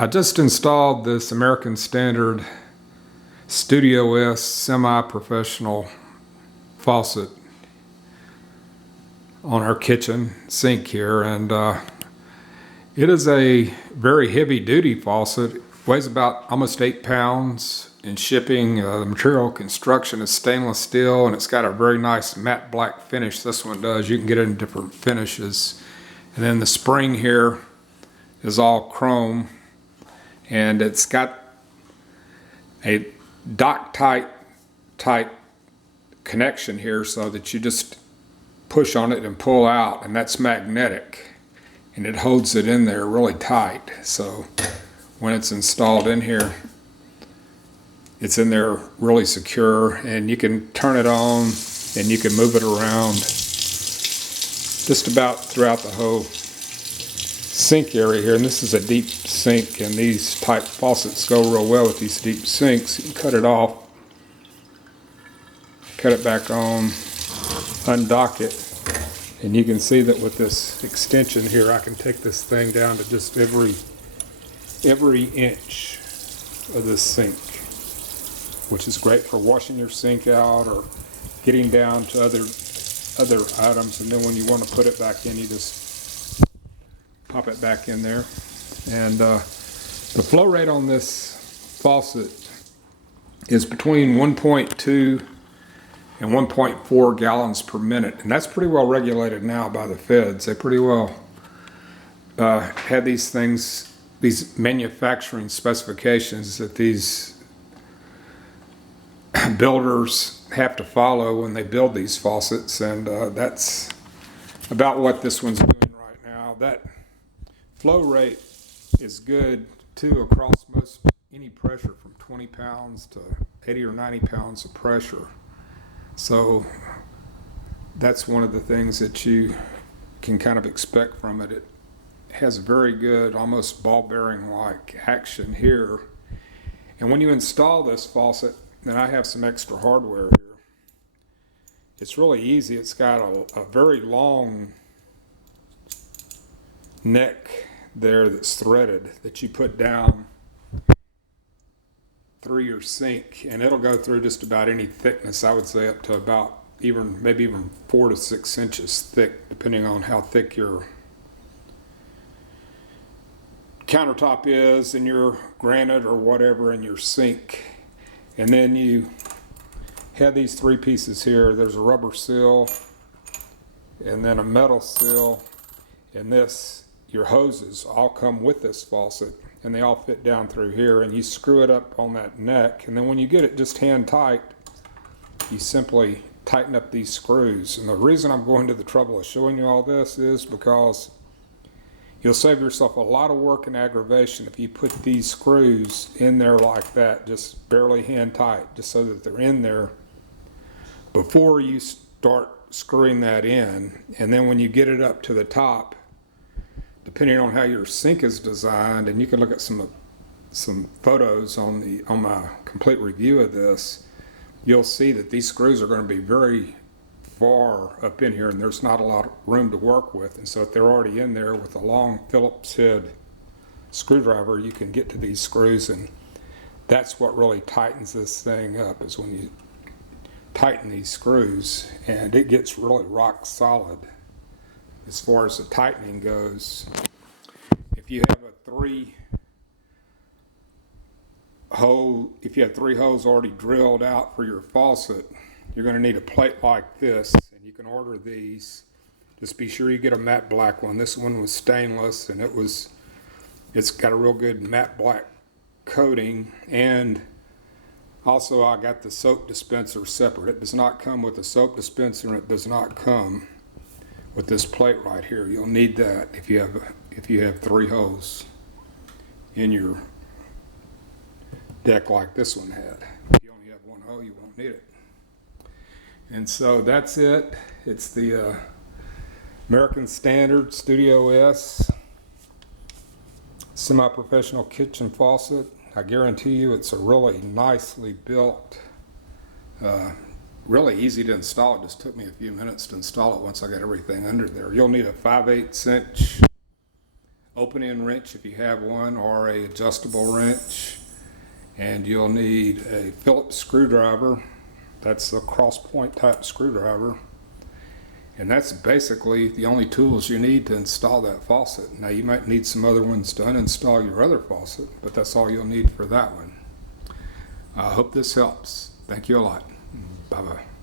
I just installed this American Standard Studio S semi-professional faucet on our kitchen sink here, and it is a very heavy-duty faucet. It weighs about almost 8 pounds in shipping. The material construction is stainless steel, and it's got a very nice matte black finish. This one does. You can get it in different finishes. And then the spring here is all chrome, and it's got a dock tight connection here so that you just push on it and pull out, and that's magnetic, and it holds it in there really tight. So when it's installed in here, it's in there really secure, and you can turn it on and you can move it around just about throughout the whole sink area here. And this is a deep sink, and these type faucets go real well with these deep sinks. You can cut it off, cut it back on, undock it, and you can see that with this extension here, I can take this thing down to just every inch of this sink, which is great for washing your sink out or getting down to other items. And then when you want to put it back in, you just pop it back in there. And the flow rate on this faucet is between 1.2 and 1.4 gallons per minute, and that's pretty well regulated now by the feds. They pretty well have these things, these manufacturing specifications that these builders have to follow when they build these faucets, and that's about what this one's doing right now. That flow rate is good too across most any pressure from 20 pounds to 80 or 90 pounds of pressure. So that's one of the things that you can kind of expect from it. It has very good, almost ball bearing like action here. And when you install this faucet, and I have some extra hardware here, it's really easy. It's got a very long neck there that's threaded that you put down through your sink, and it'll go through just about any thickness. I would say up to about maybe even 4 to 6 inches thick, depending on how thick your countertop is in your granite or whatever in your sink. And then you have these 3 pieces here. There's a rubber seal, and then a metal seal, and your hoses all come with this faucet, and they all fit down through here, and you screw it up on that neck, and then when you get it just hand tight, you simply tighten up these screws. And the reason I'm going to the trouble of showing you all this is because you'll save yourself a lot of work and aggravation if you put these screws in there like that, just barely hand tight, just so that they're in there before you start screwing that in. And then when you get it up to the top, depending on how your sink is designed, and you can look at some photos on my complete review of this, you'll see that these screws are going to be very far up in here, and there's not a lot of room to work with. And so if they're already in there with a long Phillips head screwdriver, you can get to these screws, and that's what really tightens this thing up, is when you tighten these screws, and it gets really rock solid as far as the tightening goes. If you have if you have 3 holes already drilled out for your faucet, you're going to need a plate like this, and you can order these. Just be sure you get a matte black one. This one was stainless, and it's got a real good matte black coating. And also I got the soap dispenser separate. It does not come with a soap dispenser, and it does not come with this plate right here. You'll need that if you have 3 holes in your deck like this one had. If you only have 1 hole, you won't need it. And so that's it. It's the American Standard Studio S semi-professional kitchen faucet. I guarantee you it's a really nicely built, really easy to install. It just took me a few minutes to install it once I got everything under there. You'll need a 5/8 inch open-end wrench if you have one, or a adjustable wrench. And you'll need a Phillips screwdriver. That's the cross point type screwdriver. And that's basically the only tools you need to install that faucet. Now you might need some other ones to uninstall your other faucet, but that's all you'll need for that one. I hope this helps. Thank you a lot. Bye-bye.